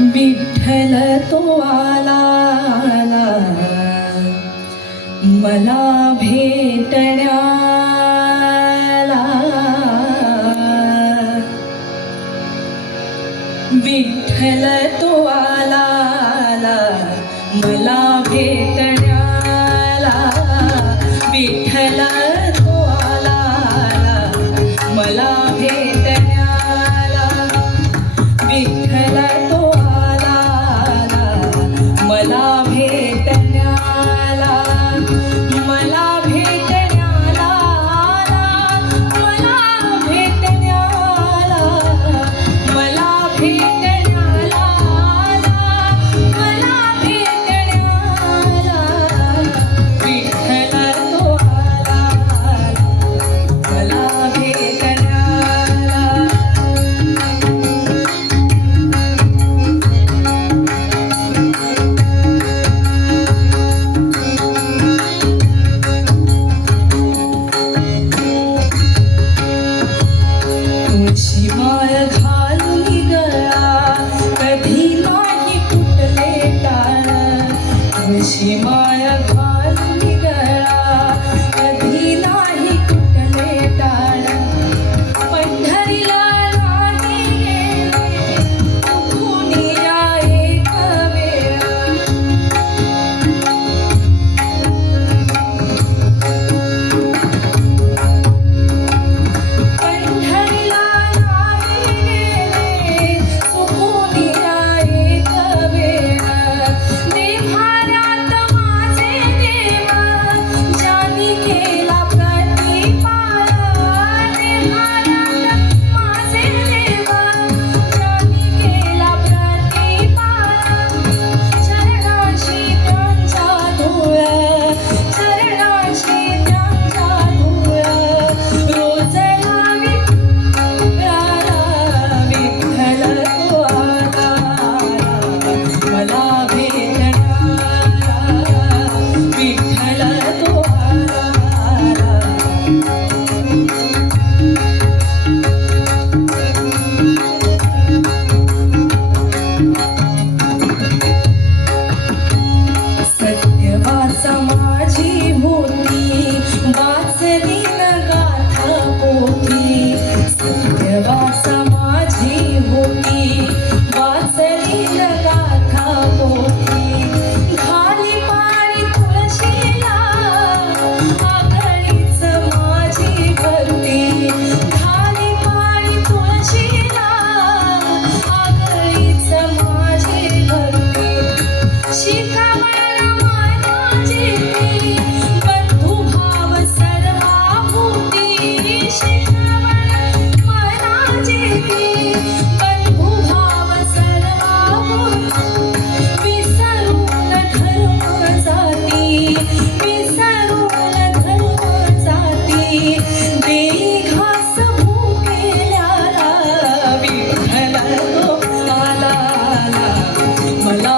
विठ्ठल तो आला आला, मला भेटण्याला. विठ्ठल तो आला आला, मला भेटण्याला. विठ्ठल तो आला आला, मला しまやが मला